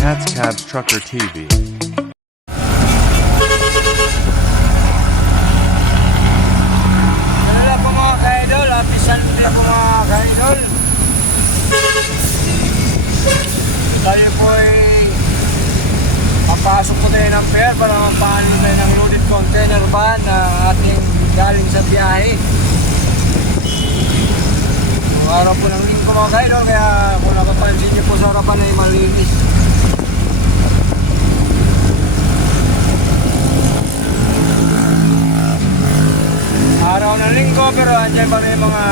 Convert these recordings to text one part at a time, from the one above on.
Cat's Cabs Trucker TV. Hello po mga ka-idol, happy Sunday po mga ka-idol. Tayo po ay papasok po tayo ng pier para mapaano tayo ng loaded container van na ating galing sa biyahe. Araw po ng linggo mga ka-idol, kaya kung napapansin niyo po sa harapan ay malinis. Araw ng linggo pero andyan pa rin mga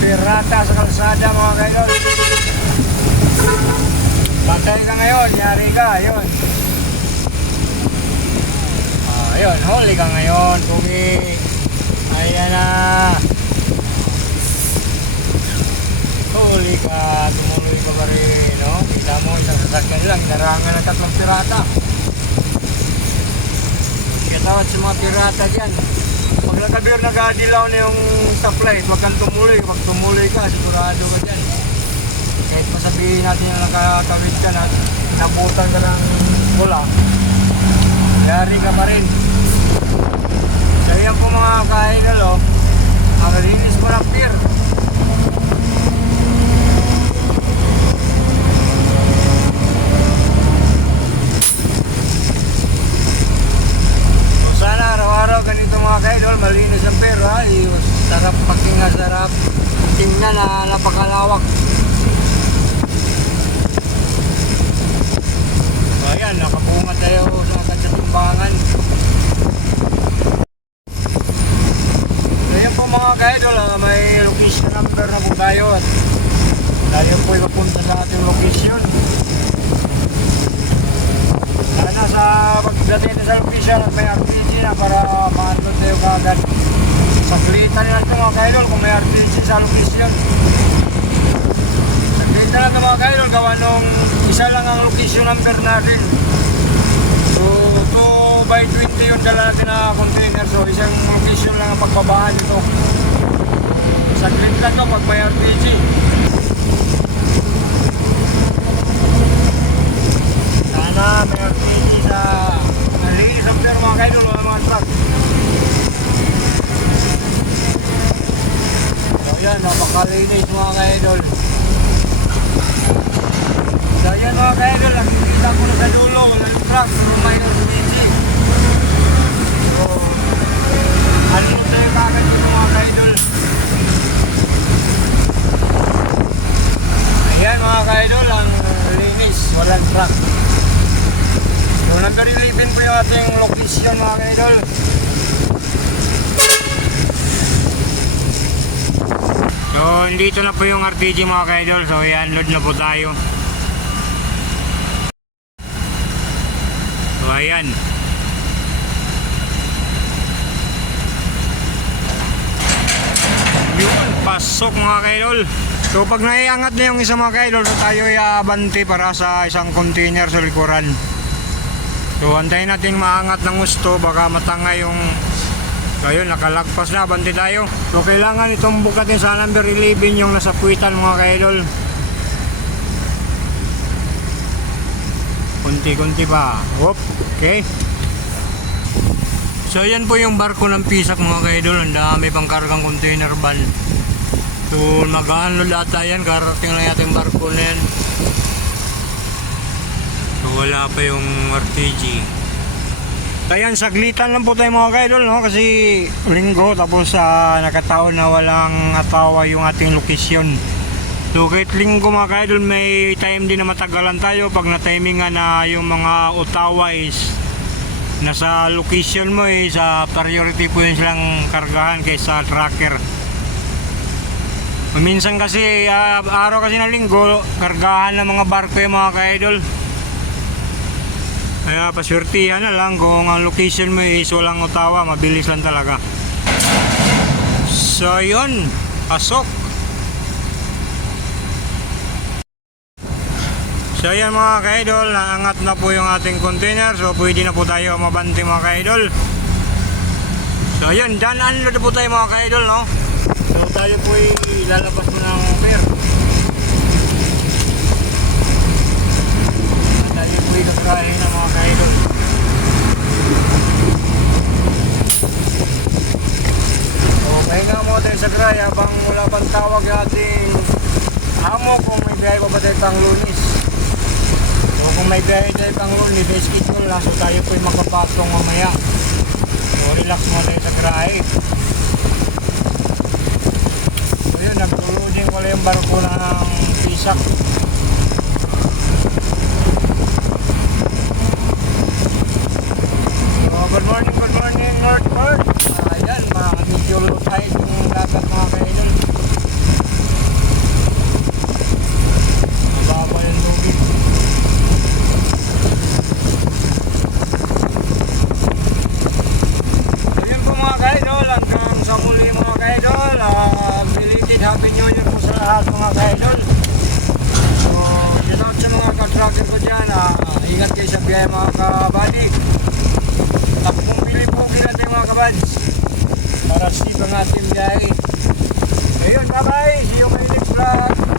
pirata sa kalsada mga ka-idol. Patay ka ngayon, yari ka, yun. Ayun, huli ka ngayon, Kugi. Ayan na. Huli ka, tumuloy ka pa rin, no? Kita mo, isang sasakyan lang, narangan ng 3 pirata. Katawad sa mga pirata dyan. Pag nakabir nag-adilaw na yung stoplight, wag kang tumuloy. Pag tumuloy ka, sigurado ka dyan. Kahit masabihin natin na nakakawid ka na, nabutan ka ng bola, yari ka pa rin. So yan po mga ka-idol, oh. Ang linis po ng pier. Sana araw-araw ganito mga ka-idol, malinis ang pier, ha? Sarap pakinga, sarap tingnan na napakalawak. So ayan, nakapunga tayo sa kanya timbangan. So ayan po mga ka-idol, may location number na po tayo at tayo po ipapunta sa ating location. Sana sa pagdating sa location at may RPG na para maano tayo kagad. Saglitan na ito mga ka-idol kung may RPG sa location. Saglitan na ito mga ka-idol, gawa nung isa lang ang location number natin. So 2x20 yung dala natin na container. So isang location lang ang pagbabaan ito. Saglit lang ito pag may RPG. Sana may RPG sa malinis ang pier mga ka-idol, mga truck. So yan, napakalinis mga ka-idol. So yan mga ka-idol, nakikita ko na sa dulo ng truck, may RPG. So ano tayo kagad dito mga ka-idol. Ayan mga ka-idol, ang linis, walang truck. So number 11 po yung ating location mga ka-idol. So dito na po yung RPG mga ka-idol. So ayan, load na po tayo. So ayan. Yun, pasok mga ka-idol. So pag naiangat na yung isa mga ka-idol, so tayo ay abante para sa isang container sa likuran. So antayin natin maangat ng gusto, baka matanga yung. So ayun, nakalagpas na, abante tayo. So kailangan itong bukatin sa number 11 yung nasa puwitan mga ka-idol. Kunti-kunti pa. Whoop, okay. So yan po yung barko ng Pisak mga ka-idol. Ang dami pang kargang container van. So mag-unload ata yan, karating lang yata yung barko na yan. So wala pa yung RPG. Ayan, saglitan lang po tayo mga ka-idol, no? Kasi linggo, tapos nakataon na walang atawa yung ating location. So kahit linggo mga ka-idol, may time din na matagalan tayo pag na-timingan na yung mga otawa is nasa location mo, sa priority po yun silang kargahan kaysa tracker. Minsan kasi araw kasi ng linggo, kargahan ng mga barko yung mga ka-idol. Kaya paswertihan na lang kung ang location mo is walang otawa, mabilis lang talaga. So yun, pasok. So yan mga ka-idol, naangat na po yung ating container. So pwede na po tayo mabante mga ka-idol. So yun, done unload po tayo mga ka-idol, no? So tayo po lalabas mo ng pier. biyahe pa ba tayo pang Lunes. So kung may biyahe tayo pang Lunes, may schedule na. So tayo po yung magpapatong mamaya. So relax mo tayo sa grahe. So yun, nag-loading ko lang yung barko ng Pisak. Good morning, Northport. Ayan, medyo low tide yung dagat mga kaidol. Mababa yung tubig. So yun po mga kaidol, hanggang sa muli mga kaidol. Belated Happy New Year po sa lahat mga kaidol. So, shout out sa mga ka-trucker ko dyan. Ingat kayo sa biyahe mga kabady. Tapos kung pili-puki natin mga kabads para sa ibang ating biyahe. Ayun, bye-bye! See you my next vlog!